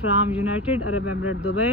from United Arab Emirates Dubai।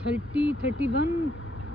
30-31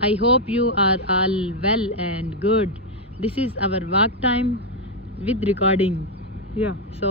I hope you are all well and good. This is our walk time with recording. Yeah. So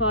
for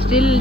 still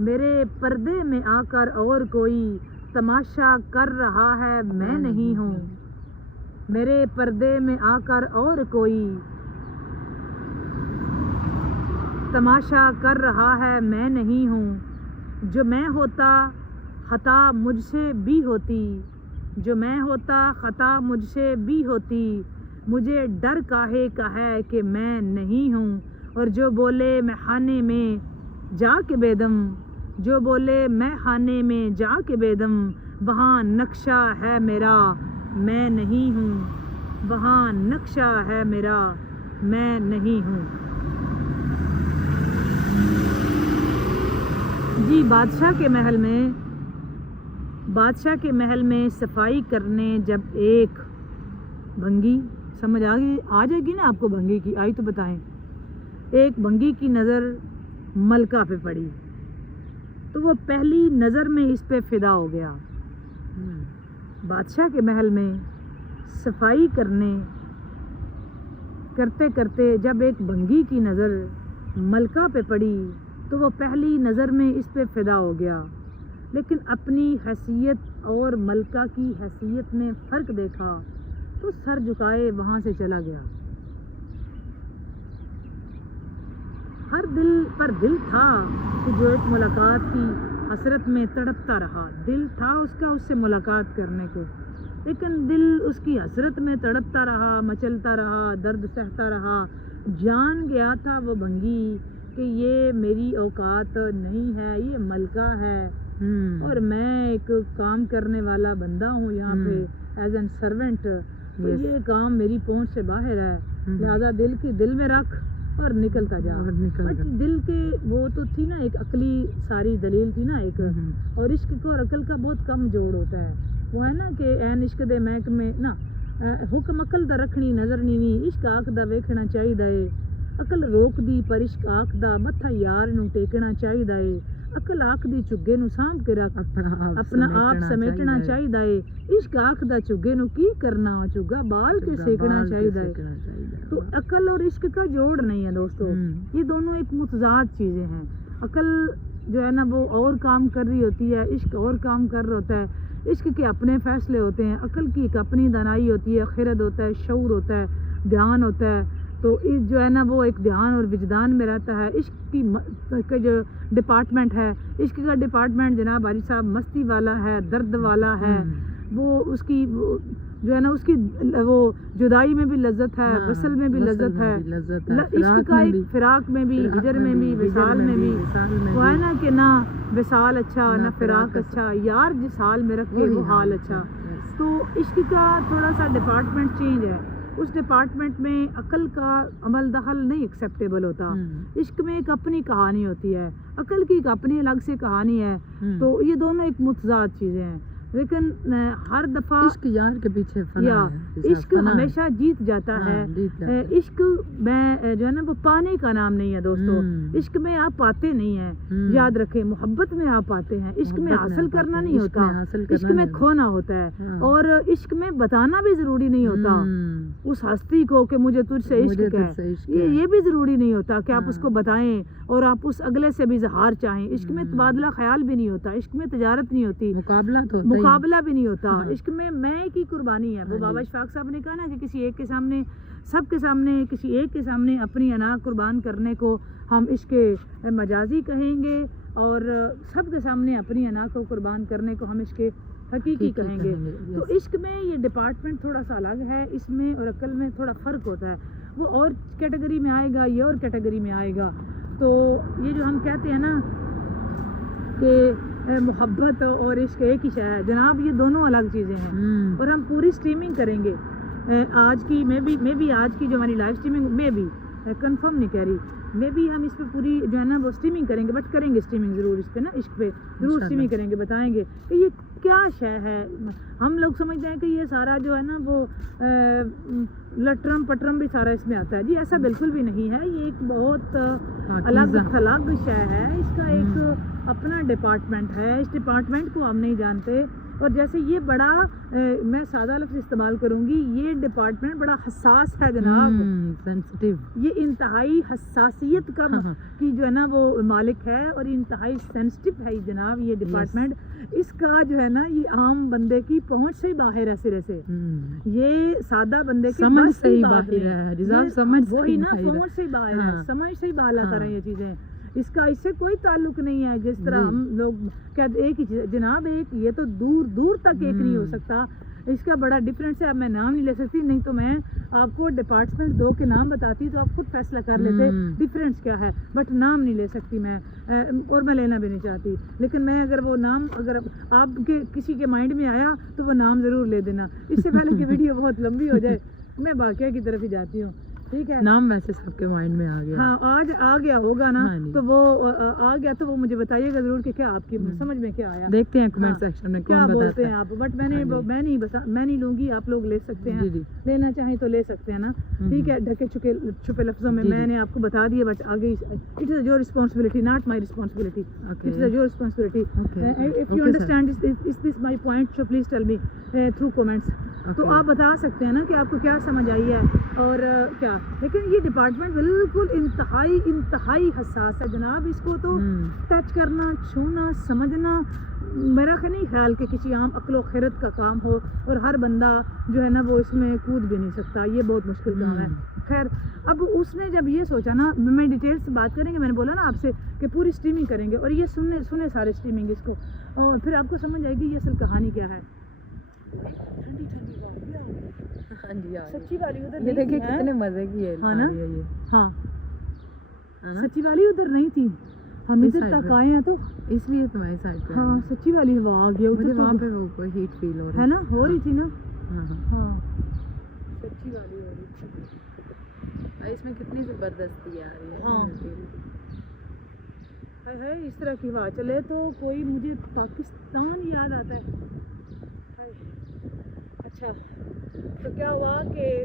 میرے پردے میں آ کر اور کوئی تماشا کر رہا ہے میں نہیں ہوں، میرے پردے میں آ کر اور کوئی تماشا کر رہا ہے میں نہیں ہوں، جو میں ہوتا خطا مجھ سے بھی ہوتی، جو میں ہوتا خطا مجھ سے بھی ہوتی، مجھے ڈر کاہے کا ہے کہ میں نہیں ہوں، اور جو بولے میں خانے میں جا کے بیدم، جو بولے میں خانے میں جا کے بیدم، وہاں نقشہ ہے میرا میں نہیں ہوں، وہاں نقشہ ہے میرا میں نہیں ہوں۔ جی بادشاہ کے محل میں صفائی کرنے جب ایک بھنگی، سمجھ آ جائے گی نا آپ کو بھنگی کی، آئی تو بتائیں، ایک بھنگی کی نظر ملکہ پہ پڑی تو وہ پہلی نظر میں اس پہ فدا ہو گیا۔ بادشاہ کے محل میں صفائی کرتے کرتے جب ایک بھنگی کی نظر ملکہ پہ پڑی تو وہ پہلی نظر میں اس پہ فدا ہو گیا، لیکن اپنی حیثیت اور ملکہ کی حیثیت میں فرق دیکھا تو سر جھکائے وہاں سے چلا گیا۔ ہر دل پر دل تھا کہ جو ایک ملاقات کی حسرت میں تڑپتا رہا، دل تھا اس کا اس سے ملاقات کرنے کو، لیکن دل اس کی حسرت میں تڑپتا رہا، مچلتا رہا، درد سہتا رہا۔ جان گیا تھا وہ بھنگی کہ یہ میری اوقات نہیں ہے، یہ ملکہ ہے اور میں ایک کام کرنے والا بندہ ہوں یہاں پہ ایز این سرونٹ، یہ کام میری پہنچ سے باہر ہے، لہذا دل کی دل میں رکھ اور نکلتا جا۔ بٹ دل کے وہ تو تھی نا ایک عقلی ساری دلیل تھی نا ایک، اور عشق کو اور عقل کا بہت کم جوڑ ہوتا ہے، وہ ہے نا کہ این عشق دے محکمے نا حکم عقل دا رکھنی نظر نیویں، عشق آنکھ دا ویکھنا چاہیدا اے، عقل روک دی پر عشق آنکھ دا متھا یار نوں ٹیکنا چاہیدا اے، عقل آنکھ دی چگے نوں سانبھ کے رکھ اپنا آپ سمیٹنا چاہیدا اے، عشق آنکھ دا چگے نوں کی کرنا چگا بال کے سیکنا چاہیدا اے۔ تو عقل اور عشق کا جوڑ نہیں ہے دوستو، یہ دونوں ایک متضاد چیزیں ہیں۔ عقل جو ہے نا وہ اور کام کر رہی ہوتی ہے، عشق اور کام کر رہا ہوتا ہے، عشق کے اپنے فیصلے ہوتے ہیں، عقل کی ایک اپنی دانائی ہوتی ہے، خرد ہوتا ہے، شعور ہوتا ہے، دھیان ہوتا ہے، تو جو ہے نا وہ ایک دھیان اور وجدان میں رہتا ہے۔ عشق کی جو ڈپارٹمنٹ ہے، عشق کا ڈپارٹمنٹ جناب حاجی صاحب مستی والا ہے، درد والا ہے، وہ اس کی جو ہے نا اس کی وہ جدائی میں بھی لذت ہے، وصل میں بھی لذت ہے، عشق کا ایک فراق میں بھی، ہجر میں بھی، وصال میں بھی، وہ ہے نا کہ نہ وصال اچھا نہ فراق اچھا، یار جس حال میں رکھے وہ حال اچھا۔ تو عشق کا تھوڑا سا ڈپارٹمنٹ چینج ہے، اس ڈپارٹمنٹ میں عقل کا عمل دخل نہیں ایکسیپٹیبل ہوتا، عشق میں ایک اپنی کہانی ہوتی ہے، عقل کی ایک اپنی الگ سے کہانی ہے، تو یہ دونوں ایک متضاد چیزیں ہیں، لیکن ہر دفعہ عشق یار کے پیچھے عشق ہمیشہ جیت جاتا ہے۔ عشق میں جو ہے نا وہ پانے کا نام نہیں ہے دوستو، عشق میں آپ پاتے نہیں ہیں، یاد رکھیں محبت میں آپ پاتے ہیں، عشق میں حاصل کرنا نہیں ہوتا، عشق میں کھونا ہوتا ہے، اور عشق میں بتانا بھی ضروری نہیں ہوتا اس ہستی کو کہ مجھے تجھ سے عشق ہے، یہ بھی ضروری نہیں ہوتا کہ آپ اس کو بتائیں اور آپ اس اگلے سے بھی اظہار چاہیں۔ عشق میں تبادلہ خیال بھی نہیں ہوتا، عشق میں تجارت نہیں ہوتی، مقابلہ بھی نہیں ہوتا، عشق میں میں کی قربانی ہے۔ وہ بابا اشفاق صاحب نے کہا نا کہ کسی ایک کے سامنے، سب کے سامنے، کسی ایک کے سامنے اپنی انا قربان کرنے کو ہم عشق مجازی کہیں گے، اور سب کے سامنے اپنی انا کو قربان کرنے کو ہم عشق حقیقی کہیں گے۔ تو عشق میں یہ ڈپارٹمنٹ تھوڑا سا الگ ہے، اس میں اور عقل میں تھوڑا فرق ہوتا ہے، وہ اور کیٹیگری میں آئے گا، یہ اور کیٹیگری میں آئے گا۔ تو یہ جو ہم کہتے ہیں نا کہ محبت اور عشق ایک ہی شے ہے، جناب یہ دونوں الگ چیزیں ہیں، اور ہم پوری سٹریمنگ کریں گے آج کی، میں بھی آج کی جو ہماری لائیو سٹریمنگ میں بھی کنفرم نہیں کہہ رہی، میں بھی ہم اس پہ پوری جو ہے نا وہ سٹریمنگ کریں گے، بٹ کریں گے سٹریمنگ ضرور اس پہ نا، عشق پہ ضرور سٹریمنگ کریں گے، بتائیں گے کہ یہ کیا شے ہے۔ ہم لوگ سمجھتے ہیں کہ یہ سارا جو ہے نا وہ لٹرم پٹرم بھی سارا اس میں آتا ہے، جی ایسا بالکل بھی نہیں ہے، یہ ایک بہت الگ تھلگ شے ہے، اس کا ایک اپنا ڈپارٹمنٹ ہے، اس ڈپارٹمنٹ کو ہم نہیں جانتے، اور جیسے یہ بڑا میں سادہ لفظ استعمال کروں گی، یہ ڈپارٹمنٹ بڑا حساس ہے جناب، سینسٹیو، یہ انتہائی حساسیت کا کی جو ہے نا وہ مالک ہے، اور انتہائی سینسٹیو ہے جناب یہ ڈپارٹمنٹ. اس کا جو ہے نا یہ عام بندے کی پہنچ سے ہی باہر ہے، سرے سے یہ سادہ بندے کی سمجھ سے ہی باہر ہے، وہی نا پہنچ سے ہی باہر ہے، سمجھ سے ہی بالا کر یہ چیزیں. اس کا اس سے کوئی تعلق نہیں ہے. جس طرح ہم لوگ کہتے ایک ہی جناب ایک یہ تو دور دور تک ایک نہیں ہو سکتا، اس کا بڑا ڈفرینس ہے. اب میں نام نہیں لے سکتی، نہیں تو میں آپ کو ڈپارٹمنٹ 2 کے نام بتاتی تو آپ خود فیصلہ کر لیتے ڈفرینس کیا ہے، بٹ نام نہیں لے سکتی میں، اور میں لینا بھی نہیں چاہتی. لیکن میں اگر وہ نام اگر آپ کے کسی کے مائنڈ میں آیا تو وہ نام ضرور لے دینا. اس سے پہلے کہ ویڈیو بہت لمبی ہو جائے میں واقعہ کی طرف ہی جاتی ہوں. ٹھیک ہے، نام ویسے سب کے مائنڈ میں آ گیا. ہاں آج آ گیا ہوگا نا، تو وہ آ گیا تو وہ مجھے بتائیے گا ضرور کہ کیا آپ کی سمجھ میں کیا آیا. دیکھتے ہیں کمنٹ سیکشن میں کیا کون بولتے بتاتا ہیں آپ. بٹ میں نہیں لوں گی، آپ لوگ لے سکتے ہیں، لینا چاہیں تو لے سکتے ہیں نا. ٹھیک ہے، ڈھکے چھپے لفظوں میں نے آپ کو بتا دیا، بٹ آگے it is your responsibility not my responsibility. It is your responsibility. If you understand is this my point so please tell me through comments. تو آپ بتا سکتے ہیں نا کہ آپ کو کیا سمجھ آئی ہے اور کیا. لیکن یہ ڈپارٹمنٹ بالکل انتہائی حساس ہے جناب. اس کو تو ٹچ کرنا، چھونا، سمجھنا میرا نہیں خیال کہ کسی عام عقل و خیرت کا کام ہو، اور ہر بندہ جو ہے نا وہ اس میں کود بھی نہیں سکتا. یہ بہت مشکل کام ہے. خیر، اب اس نے جب یہ سوچا نا، میں ڈیٹیل سے بات کریں گے، میں نے بولا نا آپ سے کہ پوری اسٹریمنگ کریں گے، اور یہ سنے سارے اسٹریمنگ اس کو، اور پھر آپ کو سمجھ آئے گی یہ اصل کہانی کیا ہے. سچی والی ادھر یہ دیکھیں کتنے مزے کی ہے. ہاں نا، ہاں سچی والی ادھر نہیں تھی، ہم ادھر تک آئے ہیں تو اس لیے تمہاری سائڈ پہ. ہاں سچی والی ہوا آ گیا ادھر، وہاں پہ وہ کوئی ہیٹ فیل ہو رہی ہے نا، ہو رہی تھی نا. ہاں سچی والی ہو رہی تھی. اس میں کتنی زبردستی آ رہی ہے. ہاں ہے اس طرح کی ہوا چلے تو کوئی مجھے پاکستان یاد آتا ہے. اچھا تو کیا ہوا کہ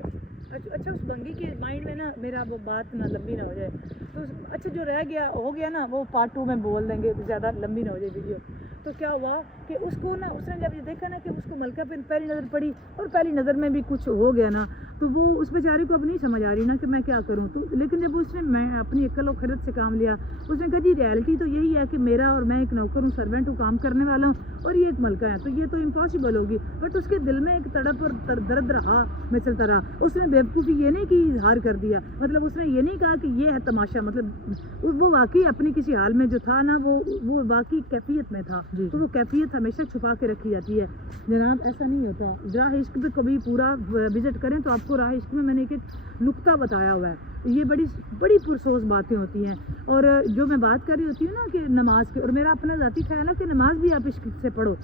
اچھا اس بنگی کے مائنڈ میں نا میرا وہ بات نہ لمبی نہ ہو جائے تو اچھا جو رہ گیا ہو گیا نا وہ پارٹ 2 میں بول دیں گے، زیادہ لمبی نہ ہو جائے ویڈیو. تو کیا ہوا کہ اس کو نا اس نے جب یہ دیکھا نا کہ اس کو ملکہ پہ پہلی نظر پڑی اور پہلی نظر میں بھی کچھ ہو گیا نا، تو وہ اس بیچاری کو اب نہیں سمجھ آ رہی نا کہ میں کیا کروں. تو لیکن جب اس نے میں اپنی عقل و خرد سے کام لیا، اس نے کہا جی ریالٹی تو یہی ہے کہ میرا اور میں ایک نوکر ہوں، سرونٹ ہوں، کام کرنے والا ہوں، اور یہ ایک ملکہ ہے، تو یہ تو امپاسبل ہوگی. بٹ اس کے دل میں ایک تڑپ اور درد رہا، میں چلتا رہا. اس نے بیوقوفی یہ نہیں کی، اظہار کر دیا. مطلب اس نے یہ نہیں کہا کہ یہ ہے تماشا، مطلب وہ واقعی اپنی کسی حال میں جو تھا نا وہ واقعی کیفیت میں تھا. تو وہ کیفیت ہمیشہ چھپا کے رکھی جاتی ہے جناب، ایسا نہیں ہوتا. راہ عشق پہ کبھی پورا وزٹ کریں تو آپ کو راہ عشق میں نے ایک نقطہ بتایا ہوا ہے. یہ بڑی پرسوز باتیں ہوتی ہیں. اور جو میں بات کر رہی ہوتی ہوں نا کہ نماز کی، اور میرا اپنا ذاتی خیال ہے کہ نماز بھی آپ عشق سے پڑھو،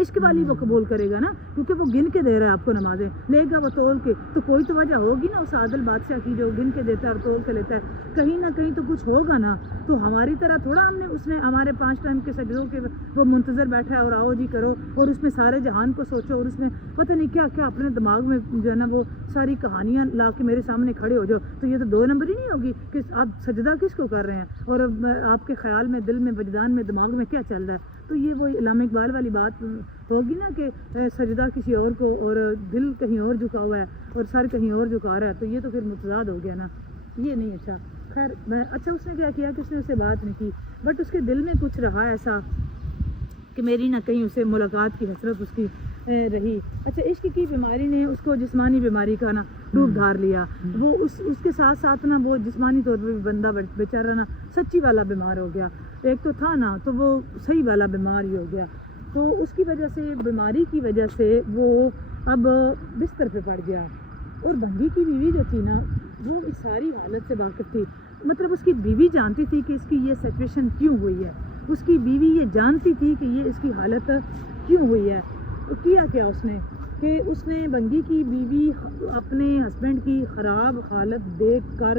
عشق والی وہ قبول کرے گا نا، کیونکہ وہ گن کے دے رہا ہے آپ کو نمازیں، لے گا وہ تول کے. تو کوئی تو وجہ ہوگی نا اس عادل بادشاہ کی جو گن کے دیتا ہے اور تول کے لیتا ہے، کہیں نہ کہیں تو کچھ ہوگا نا. تو ہماری طرح تھوڑا اس نے ہمارے 5 ٹائم کے سجدوں کے وہ منتظر بیٹھا ہے اور آؤ جی کرو، اور اس میں سارے جہان کو سوچو، اور اس میں پتہ نہیں کیا کیا اپنے دماغ میں جو ہے نا وہ ساری کہانیاں لا کے میرے سامنے کھڑے ہو جاؤ. تو یہ تو 2 نمبر ہی نہیں ہوگی کہ آپ سجدہ کس کو کر رہے ہیں اور آپ کے خیال میں، دل میں، وجدان میں، دماغ میں کیا چل رہا ہے. تو یہ وہ علامہ اقبال والی بات ہوگی نا کہ سجدہ کسی اور کو اور دل کہیں اور جھکا ہوا ہے اور سر کہیں اور جھکا رہا ہے. تو یہ تو پھر متضاد ہو گیا نا، یہ نہیں اچھا. خیر اچھا اس نے کیا کیا کہ اس نے اسے بات نہیں کی، بٹ اس کے دل میں کچھ رہا ایسا کہ میری نہ کہیں اسے ملاقات کی حسرت اس کی رہی. اچھا عشق کی بیماری نے اس کو جسمانی بیماری کا نا روپ دھار لیا. وہ اس کے ساتھ ساتھ نا وہ جسمانی طور پہ بندہ بیچارہ نا سچی والا بیمار ہو گیا. ایک تو تھا نا تو وہ صحیح والا بیمار ہی ہو گیا. تو اس کی وجہ سے، بیماری کی وجہ سے وہ اب بستر پہ پڑ گیا. اور بنگی کی بیوی جو تھی نا وہ اس ساری حالت سے واقف تھی. مطلب اس کی بیوی جانتی تھی کہ اس کی یہ سچویشن کیوں ہوئی ہے، اس کی بیوی یہ جانتی تھی کہ یہ اس کی حالت کیوں ہوئی ہے. کیا کیا اس نے کہ اس نے بنگی کی بیوی اپنے ہسبینڈ کی خراب حالت دیکھ کر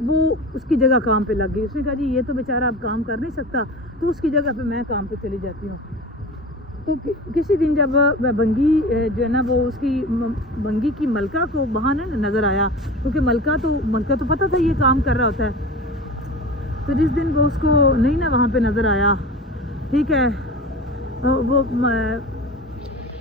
وہ اس کی جگہ کام پہ لگ گئی. اس نے کہا جی یہ تو بیچارہ اب کام کر نہیں سکتا، تو اس کی جگہ پہ میں کام پہ چلی جاتی ہوں. تو کسی دن جب بنگی جو ہے نا وہ اس کی بنگی کی ملکہ کو وہاں نظر آیا، کیونکہ ملکہ تو پتہ تھا یہ کام کر رہا ہوتا ہے. تو جس دن وہ اس کو نہیں نا وہاں پہ نظر آیا، ٹھیک ہے، وہ